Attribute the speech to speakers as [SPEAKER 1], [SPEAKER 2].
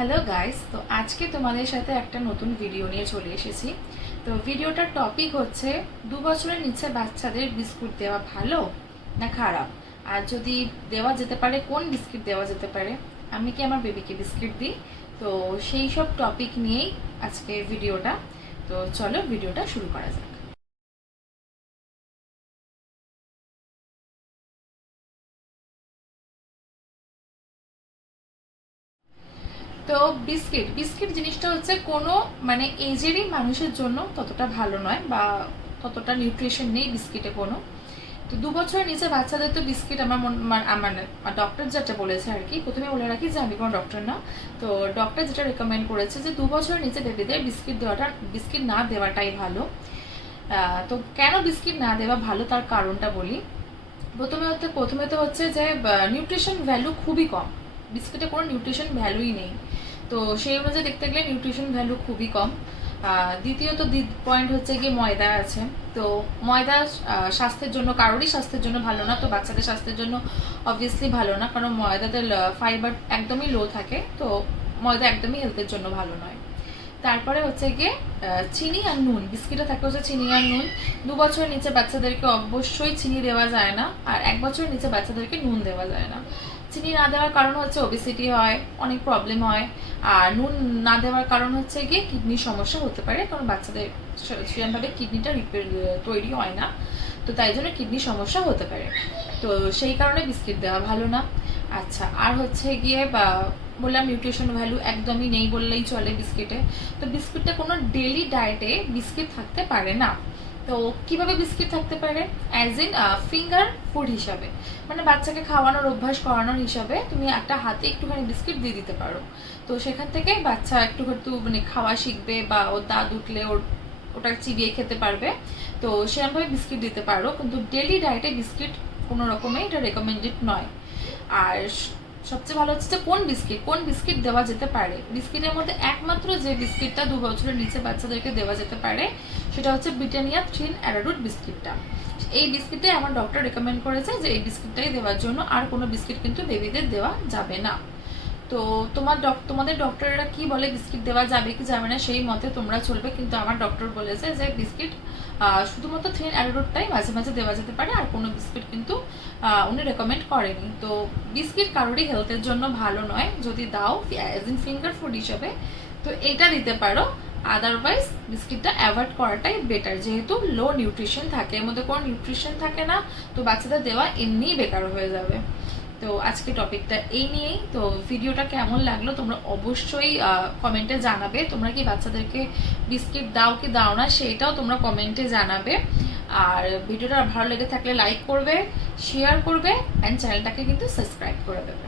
[SPEAKER 1] Hello guys তো আজকে তোমাদের সাথে একটা নতুন ভিডিও নিয়ে চলে এসেছি। তো ভিডিওটার টপিক হচ্ছে, দু বছরের নিচে বাচ্চাদের বিস্কুট দেওয়া ভালো না খারাপ? আর যদি দেওয়া যেতে পারে, কোন বিস্কিট দেওয়া যেতে পারে? আমি কি আমার বেবিকে বিস্কিট দিই? তো সেই সব টপিক নিয়েই আজকে ভিডিওটা তো চলো ভিডিওটা শুরু করা যাক। তো বিস্কিট বিস্কিট জিনিসটা হচ্ছে কোনো মানে এজেরই মানুষের জন্য ততটা ভালো নয় বা ততটা নিউট্রিশন নেই বিস্কিটে কোনো। তো দু বছরের নিচে বাচ্চাদের তো বিস্কিট আমার মন আমার ডক্টর যেটা বলেছে আর কি, প্রথমে বলে রাখি যে আমি কোনো ডক্টর না। তো ডক্টর যেটা রেকমেন্ড করেছে যে দু বছরের নিচে বেবিদের বিস্কিট দেওয়াটা, বিস্কিট না দেওয়াটাই ভালো। তো কেন বিস্কিট না দেওয়া ভালো তার কারণটা বলি। প্রথমে হচ্ছে, প্রথমে তো হচ্ছে যে নিউট্রিশন ভ্যালু খুবই কম। বিস্কিটে কোনো নিউট্রিশন ভ্যালুই নেই। তো সেই অনুযায়ী দেখতে গেলে নিউট্রিশন ভ্যালু খুবই কম। দ্বিতীয়ত পয়েন্ট হচ্ছে গিয়ে ময়দা আছে। তো ময়দা স্বাস্থ্যের জন্য, কারোরই স্বাস্থ্যের জন্য ভালো না। তো বাচ্চাদের স্বাস্থ্যের জন্য অবভিয়াসলি ভালো না। কারণ ময়দাতে ফাইবার একদমই লো থাকে। তো ময়দা একদমই হেলথের জন্য ভালো নয়। তারপরে হচ্ছে গিয়ে চিনি আর নুন। বিস্কিটে থাকে হচ্ছে চিনি আর নুন। দু বছরের নিচে বাচ্চাদেরকে অবশ্যই চিনি দেওয়া যায় না। আর এক বছরের নিচে বাচ্চাদেরকে নুন দেওয়া যায় না। চিনি না দেওয়ার কারণ হচ্ছে ওবিসিটি হয়, অনেক প্রবলেম হয়। আর নুন না দেওয়ার কারণ হচ্ছে গিয়ে কিডনির সমস্যা হতে পারে, কারণ বাচ্চাদের সেরকমভাবে কিডনিটা রিপেয়ার তৈরি হয় না। তো তাই জন্য কিডনির সমস্যা হতে পারে। তো সেই কারণে বিস্কিট দেওয়া ভালো না। আচ্ছা আর হচ্ছে গিয়ে বা বললাম নিউট্রিশন ভ্যালু একদমই নেই বললেই চলে বিস্কিটে। তো বিস্কিটটা কোনো ডেলি ডায়েটে বিস্কিট থাকতে পারে না। তো কীভাবে বিস্কিট থাকতে পারে? অ্যাজ ইন ফিঙ্গার ফুড হিসাবে। মানে বাচ্চাকে খাওয়ানোর, অভ্যাস করানোর হিসাবে তুমি একটা হাতে একটুখানি বিস্কিট দিয়ে দিতে পারো। তো সেখান থেকে বাচ্চা একটু একটু মানে খাওয়া শিখবে বা ওর দাঁত উঠলে ওর, ওটা চিবিয়ে খেতে পারবে। তো সেরকমভাবে বিস্কিট দিতে পারো, কিন্তু ডেলি ডায়েটে বিস্কিট কোনো রকমে এটা রেকমেন্ডেড নয়। আর সবচেয়ে ভালো হচ্ছে যে কোন বিস্কিট কোন বিস্কিট দেওয়া যেতে পারে? বিস্কিটের মধ্যে একমাত্র যে বিস্কিটটা দু বছরের নিচে বাচ্চাদেরকে দেওয়া যেতে পারে সেটা হচ্ছে ব্রিটানিয়া থ্রিন অ্যারারুট বিস্কিটটা। এই বিস্কিটে আমার ডক্টর রেকমেন্ড করেছে যে এই বিস্কিটটাই দেওয়ার জন্য আর কোনো বিস্কিট কিন্তু বেবিদের দেওয়া যাবে না। তো তোমার তোমাদের ডক্টররা কি বলে বিস্কিট দেওয়া যাবে কি যাবে না সেই মতে তোমরা চলবে, কিন্তু আমার ডক্টর বলেছে যে বিস্কিট শুধুমাত্র থ্রিন অ্যারোডটাই মাঝে মাঝে দেওয়া যেতে পারে আর কোনো বিস্কিট কিন্তু উনি রেকমেন্ড করেনি। তো বিস্কিট কারোরই হেলথের জন্য ভালো নয়। যদি দাও অ্যাজ ইন ফিঙ্গার ফুড হিসেবে, তো এটা দিতে পারো। আদারওয়াইজ বিস্কিটটা অ্যাভয়েড করাটাই বেটার যেহেতু লো নিউট্রিশন থাকে, এর মধ্যে কোনো নিউট্রিশন থাকে না, তো বাচ্চাদের দেওয়া এমনিই বেকার হয়ে যাবে। তো আজকে টপিকটা এই নিয়েই। তো ভিডিওটা কেমন লাগল তোমরা অবশ্যই কমেন্টে জানাবে। তোমরা কি বাচ্চাদেরকে বিস্কিট দাও কি দাও না, সেটাও তোমরা কমেন্টে জানাবে। আর ভিডিওটা ভালো লেগে থাকলে লাইক করবে শেয়ার করবে অ্যান্ড চ্যানেলটাকে কিন্তু সাবস্ক্রাইব করে দেবে।